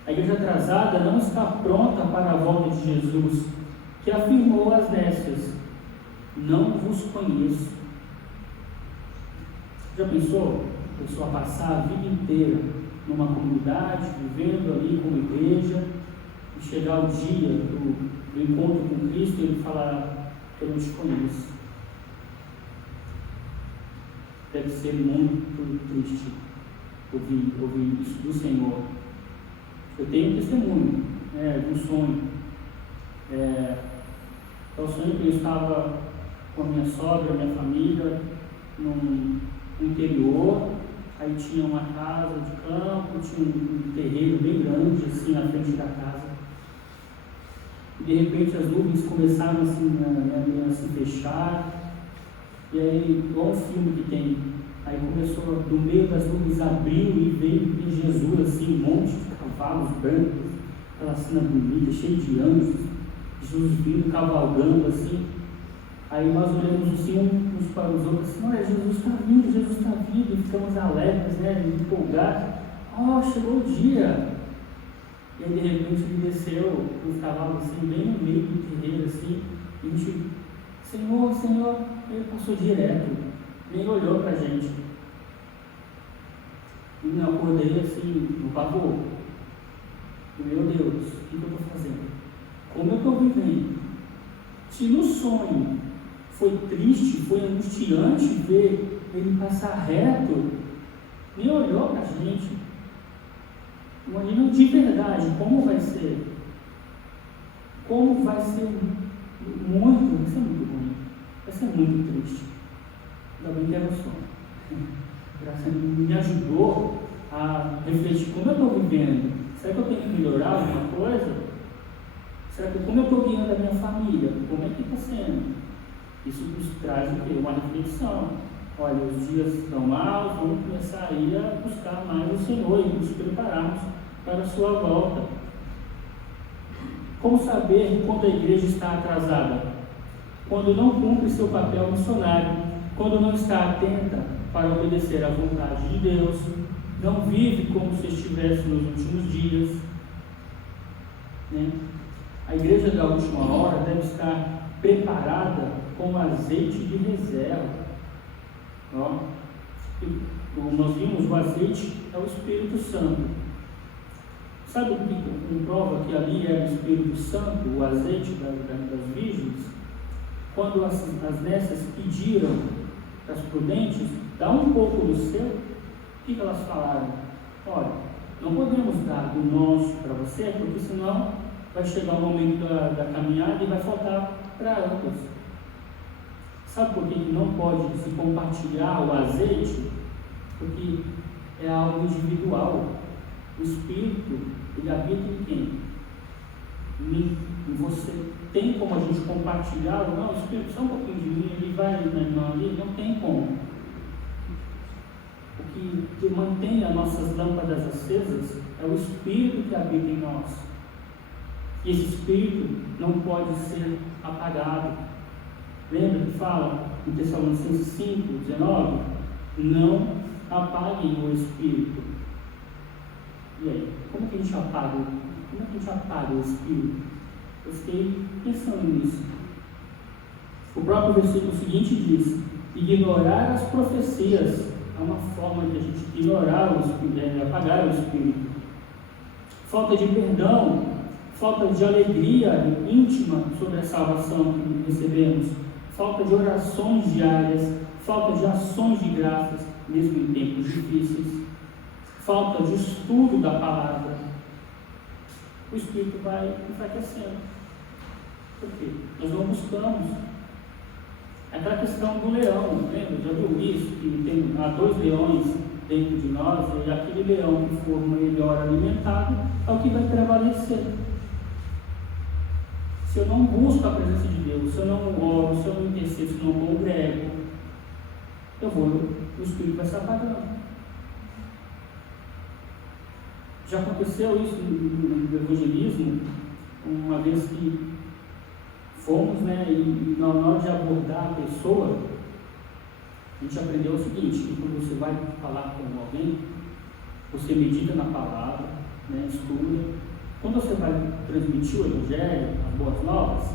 A igreja atrasada não está pronta para a volta de Jesus, que afirmou às nécias: não vos conheço. Já pensou a pessoa passar a vida inteira numa comunidade, vivendo ali como igreja, e chegar o dia do encontro com Cristo e ele falar: eu não te conheço? Deve ser muito triste ouvir isso do Senhor. Eu tenho um testemunho, de um sonho. É o sonho que eu estava com a minha sogra, minha família, no interior. Aí tinha uma casa de campo, tinha um terreiro bem grande assim na frente da casa. E de repente as nuvens começaram assim a se fechar. E aí, igual um filme que tem, aí começou, do meio das nuvens abriu e veio Jesus, assim, um monte de cavalos brancos, aquela cena bonita, cheia de anjos, Jesus vindo, cavalgando, assim. Aí nós olhamos assim, uns para os outros, assim: olha, Jesus está vindo, e ficamos alegres, empolgados. Chegou o dia. E aí, de repente, ele desceu, os cavalos, assim, bem no meio do terreiro, assim, e a gente: Senhor, ele passou direto, nem olhou para a gente. E me acordei assim, no pavor. Meu Deus, o que eu estou fazendo? Como eu estou vivendo? Se no sonho foi triste, foi angustiante ver ele passar reto, nem olhou para a gente. Imagina de verdade como vai ser. Como vai ser vai ser muito ruim. Vai ser muito triste. Ainda bem que era um sonho. Graças a Deus me ajudou a refletir como eu estou vivendo. Será que eu tenho que melhorar alguma coisa? Será que como eu estou guiando a minha família? Como é que está sendo? Isso nos traz o quê? Uma reflexão. Olha, os dias estão maus, vamos começar a ir a buscar mais o Senhor e nos prepararmos para a sua volta. Como saber quando a igreja está atrasada? Quando não cumpre seu papel missionário, quando não está atenta para obedecer à vontade de Deus, não vive como se estivesse nos últimos dias. A igreja da última hora deve estar preparada com azeite de reserva. Como nós vimos, o azeite é o Espírito Santo. Sabe o que comprova que ali é o Espírito Santo, o azeite das virgens? Quando as nécias pediram as prudentes, dá um pouco do seu, o que elas falaram? Olha, não podemos dar do nosso para você, porque senão vai chegar o momento da caminhada e vai faltar para ambas. Sabe por que não pode se compartilhar o azeite? Porque é algo individual. O Espírito, ele habita em quem? e você tem como a gente compartilhar, ou não, o Espírito só um pouquinho de mim, ele vai na irmã ali, não tem como. O que mantém as nossas lâmpadas acesas é o Espírito que habita em nós. E esse Espírito não pode ser apagado. Lembra que fala em Tessalonicenses 5, 19? Não apaguem o Espírito. E aí, como que a gente apaga? Como é que a gente apaga o Espírito? Eu fiquei pensando nisso. O próprio versículo seguinte diz: ignorar as profecias é uma forma de a gente ignorar o Espírito, apagar o Espírito. Falta de perdão, falta de alegria íntima sobre a salvação que recebemos, falta de orações diárias, falta de ações de graças, mesmo em tempos difíceis, falta de estudo da palavra. O Espírito vai enfraquecendo. Por quê? Nós não buscamos. Aquela questão do leão, lembra? Já viu isso? Que há 2 leões dentro de nós, e aquele leão que for melhor alimentado é o que vai prevalecer. Se eu não busco a presença de Deus, se eu não oro, se eu não intercedo, se eu não congrego, o Espírito vai se apagando. Já aconteceu isso no evangelismo, uma vez que fomos, e na hora de abordar a pessoa, a gente aprendeu o seguinte: que quando você vai falar com alguém, você medita na palavra, estuda. Quando você vai transmitir o Evangelho, as boas novas,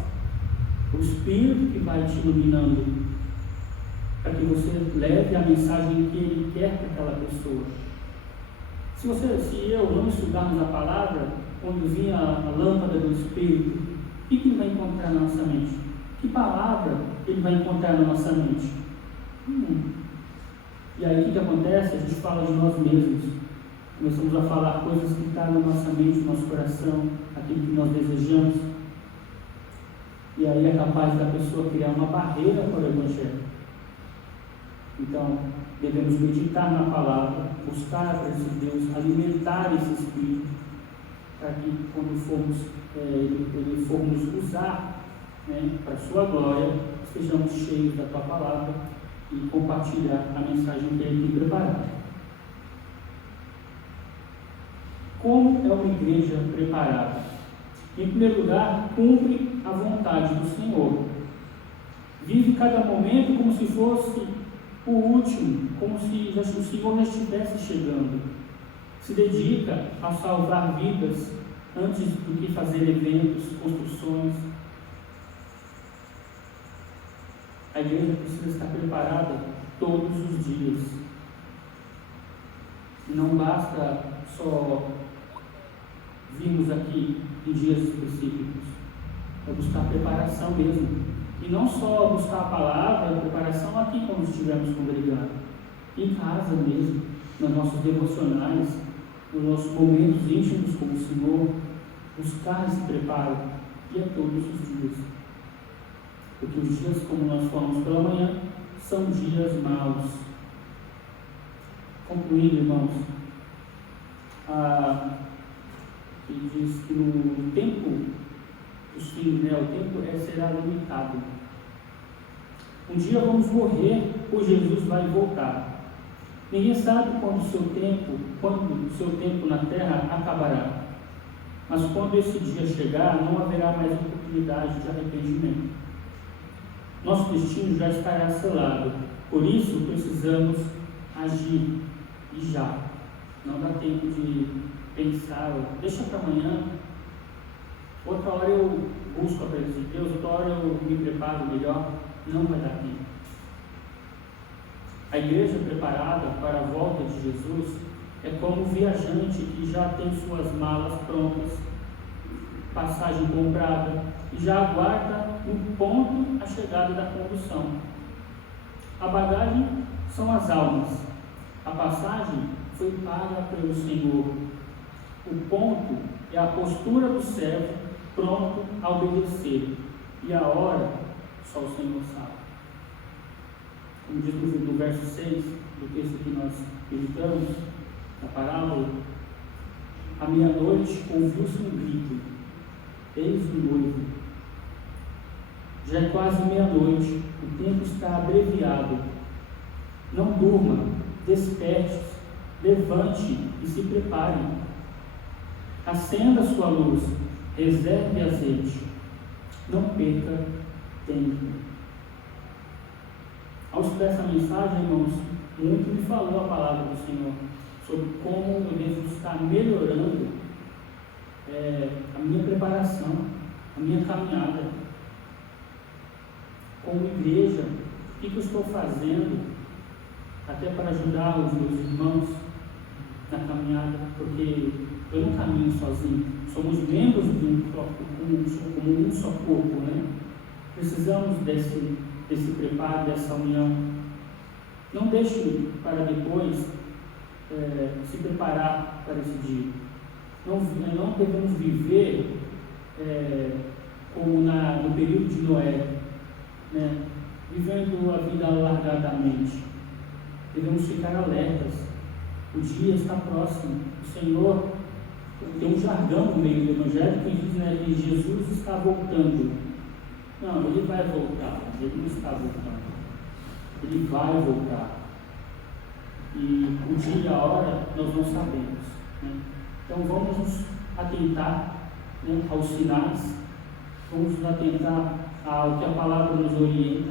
o Espírito que vai te iluminando para que você leve a mensagem que Ele quer para aquela pessoa. Se eu não estudarmos a palavra, quando vinha a lâmpada do Espírito, o que ele vai encontrar na nossa mente? Que palavra ele vai encontrar na nossa mente? E aí o que acontece? A gente fala de nós mesmos. Começamos a falar coisas que estão na nossa mente, no nosso coração, aquilo que nós desejamos. E aí é capaz da pessoa criar uma barreira para o Evangelho. Então, devemos meditar na palavra, buscar a presença de Deus, alimentar esse Espírito, para que quando ele formos usar para a sua glória, estejamos cheios da tua palavra e compartilhar a mensagem que Ele tem preparado. Como é uma igreja preparada? Em primeiro lugar, cumpre a vontade do Senhor. Vive cada momento como se fosse o último, como se o Senhor já estivesse chegando. Se dedica a salvar vidas antes do que fazer eventos, construções. A igreja precisa estar preparada todos os dias. Não basta só virmos aqui em dias específicos. É buscar preparação mesmo. E não só buscar a palavra, a preparação aqui quando estivermos congregando. Em casa mesmo, nos nossos devocionais, nos nossos momentos íntimos com o Senhor, buscar esse preparo. E é todos os dias. Porque os dias, como nós falamos pela manhã, são dias maus. Concluindo, irmãos, ele diz que no tempo dos fins, o tempo tempo será limitado. Um dia vamos morrer, ou Jesus vai voltar. Ninguém sabe quando o seu tempo na terra acabará. Mas quando esse dia chegar, não haverá mais oportunidade de arrependimento. Nosso destino já estará selado. Por isso, precisamos agir. E já. Não dá tempo de pensar, deixa para amanhã. Outra hora eu busco a presença de Deus, outra hora eu me preparo melhor. Não vai dar tempo. A igreja preparada para a volta de Jesus é como um viajante que já tem suas malas prontas, passagem comprada, e já aguarda no ponto a chegada da condução. A bagagem são as almas. A passagem foi paga pelo Senhor. O ponto é a postura do servo pronto a obedecer. E a hora, só o Senhor sabe. Como diz no verso 6 do texto que nós meditamos, na parábola, à meia-noite ouviu-se um grito. eis o noivo. Já é quase meia-noite, o tempo está abreviado. Não durma, desperte-se, levante e se prepare. Acenda a sua luz, reserve azeite, não perca tempo. Ao estudar essa mensagem, irmãos, muito me falou a palavra do Senhor sobre como eu devo estar melhorando a minha preparação, a minha caminhada como igreja. O que eu estou fazendo até para ajudar os meus irmãos na caminhada, porque eu não caminho sozinho, somos membros de um só corpo, né? Precisamos desse preparo, dessa união. Não deixe para depois se preparar para esse dia. Não devemos viver como no período de Noé, né? Vivendo a vida alargadamente. Devemos ficar alertas. O dia está próximo. O Senhor tem um jargão no meio do Evangelho que diz, né, que Jesus está voltando. Não, ele vai voltar. Ele não está voltando. Ele vai voltar. E o dia e a hora nós não sabemos, né? Então vamos nos atentar, né, aos sinais. Vamos nos atentar ao que a palavra nos orienta,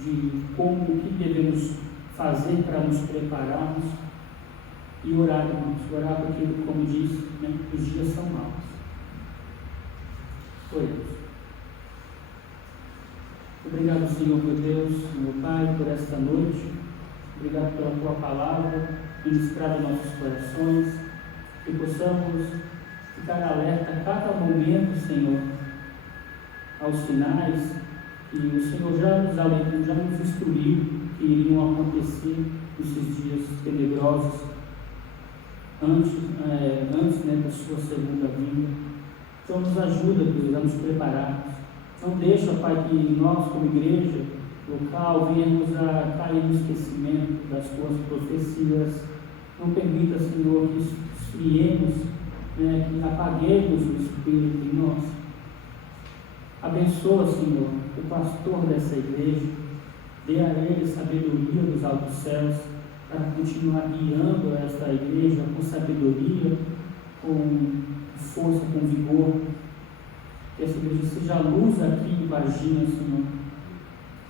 de como, o que devemos fazer para nos prepararmos e orar, irmãos. Orar porque, como diz, né, os dias são maus. Oremos. Obrigado, Senhor, meu Deus, meu Pai, por esta noite. Obrigado pela Tua palavra, ministrada em nossos corações, que possamos ficar alerta a cada momento, Senhor, aos sinais que o Senhor já nos instruiu que iriam acontecer nesses dias tenebrosos, antes da Sua segunda vinda. Então nos ajuda, Deus, a nos prepararmos. Não deixa, Pai, que nós, como igreja local, venhamos a cair no esquecimento das Tuas profecias. Não permita, Senhor, que esfriemos, né, que apaguemos o Espírito em nós. Abençoa, Senhor, o pastor dessa igreja. Dê a ele sabedoria dos altos céus para continuar guiando esta igreja com sabedoria, com força, com vigor. Que essa igreja seja a luz aqui em Varginha, Senhor.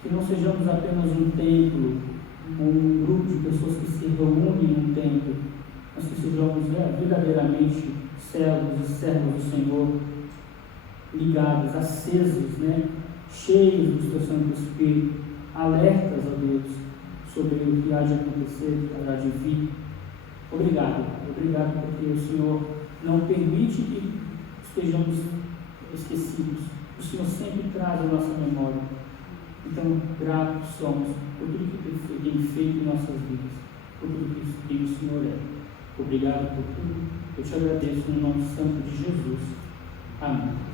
Que não sejamos apenas um templo, um grupo de pessoas que se reúnem num templo, mas que sejamos verdadeiramente servos e servas do Senhor, ligados, acesos, né? Cheios do Teu Santo Espírito, alertas a Deus sobre o que há de acontecer, o que há de vir. Obrigado porque o Senhor não permite que estejamos esquecidos. O Senhor sempre traz a nossa memória. Então, gratos somos por tudo que tem feito em nossas vidas, por tudo que o Senhor é. Obrigado por tudo. Eu te agradeço no nome santo de Jesus. Amém.